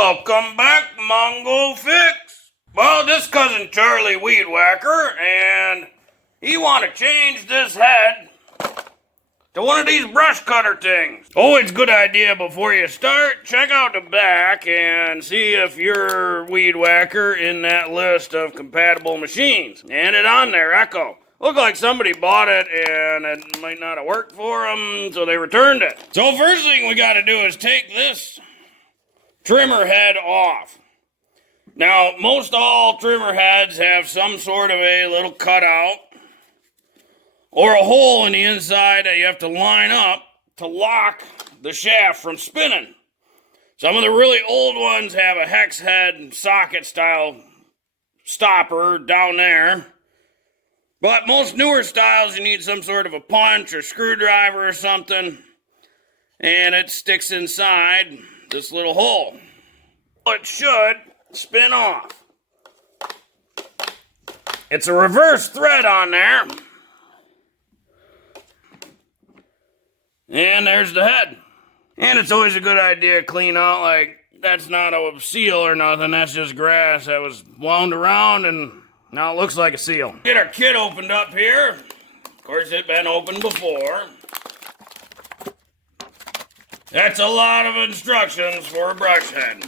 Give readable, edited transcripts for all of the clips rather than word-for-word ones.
Welcome back, Mongo Fix. Well, this cousin Charlie Weed Whacker, and he want to change this head to one of these brush cutter things. Always good idea before you start, check out the back and see if you're Weed Whacker in that list of compatible machines. And it on there, Echo. Looked like somebody bought it and it might not have worked for them, so they returned it. So first thing we got to do is take this trimmer head off. Now, most all trimmer heads have some sort of a little cutout or a hole in the inside that you have to line up to lock the shaft from spinning. Some of the really old ones have a hex head socket style stopper down there. But most newer styles, you need some sort of a punch or screwdriver or something, and it sticks inside this little hole. It should spin off. It's a reverse thread on there. And there's the head. And it's always a good idea to clean out, like, that's not a seal or nothing, that's just grass that was wound around and now it looks like a seal. Get our kit opened up here. Of course, it's been opened before. That's a lot of instructions for a brush head.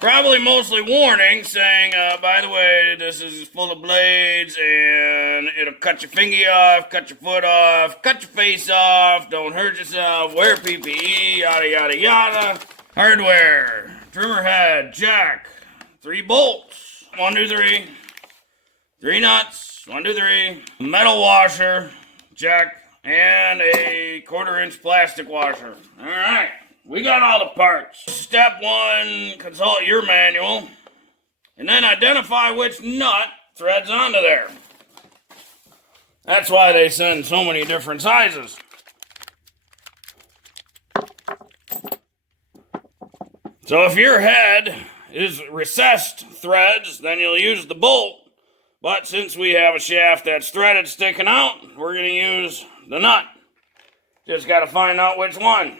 Probably mostly warnings saying, by the way, this is full of blades and it'll cut your finger off, cut your foot off, cut your face off, don't hurt yourself, wear PPE, yada, yada, yada. Hardware, trimmer head, jack, 3 bolts, 1, 2, 3. 3 nuts, 1, 2, 3, metal washer, jack, and a 1/4-inch plastic washer. All right, we got all the parts. Step 1, consult your manual, and then identify which nut threads onto there. That's why they send so many different sizes. So if your head is recessed threads, then you'll use the bolt. But since we have a shaft that's threaded sticking out, we're going to use the nut. Just got to find out which one.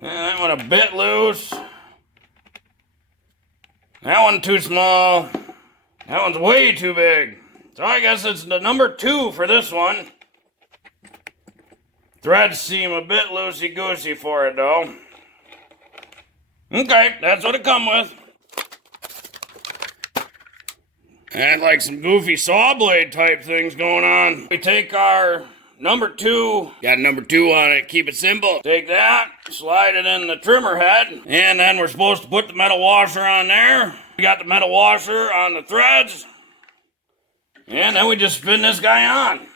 That one a bit loose. That one too small. That one's way too big. So I guess it's the number 2 for this one. Threads seem a bit loosey-goosey for it though. Okay, that's what it come with. And like some goofy saw blade type things going on. We take our number 2, got number 2 on it, keep it simple. Take that, slide it in the trimmer head, and then we're supposed to put the metal washer on there. We got the metal washer on the threads, and then we just spin this guy on.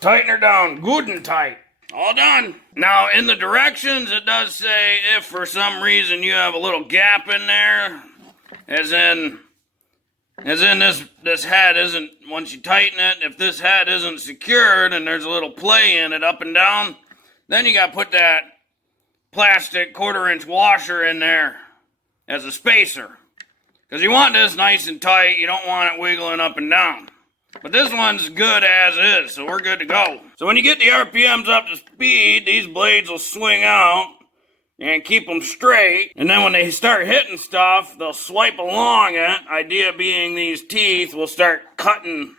Tighten her down, good and tight. All done. Now, in the directions, it does say if for some reason you have a little gap in there, as in this head isn't, once you tighten it, if this head isn't secured and there's a little play in it up and down, then you got to put that plastic 1/4-inch washer in there as a spacer. Because you want this nice and tight, you don't want it wiggling up and down. But this one's good as is, so we're good to go. So when you get the RPMs up to speed, these blades will swing out and keep them straight. And then when they start hitting stuff, they'll swipe along it. Idea being these teeth will start cutting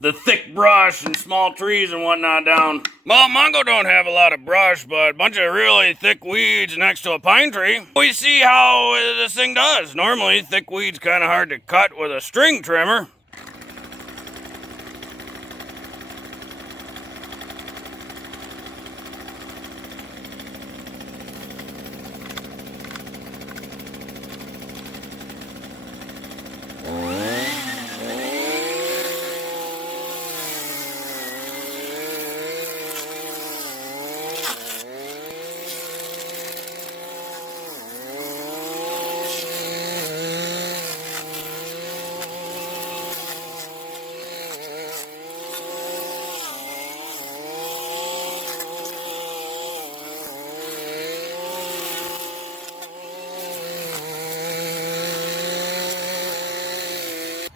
the thick brush and small trees and whatnot down. Well, Mongo don't have a lot of brush, but a bunch of really thick weeds next to a pine tree. We see how this thing does. Normally, thick weeds kind of hard to cut with a string trimmer.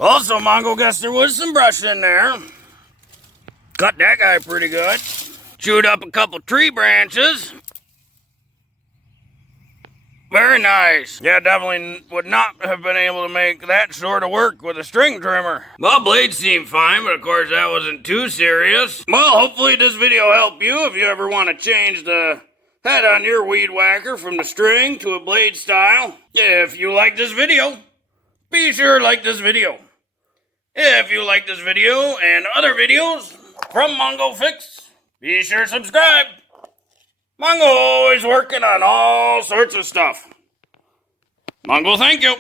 Also, Mongo guessed there was some brush in there. Cut that guy pretty good. Chewed up a couple tree branches. Very nice. Yeah, definitely would not have been able to make that sort of work with a string trimmer. Well, blades seem fine, but of course that wasn't too serious. Well, hopefully this video helped you if you ever want to change the head on your weed whacker from the string to a blade style. If you like this video, be sure to like this video. If you like this video and other videos from Mongo Fix, be sure to subscribe. Mongo always working on all sorts of stuff. Mongo, thank you.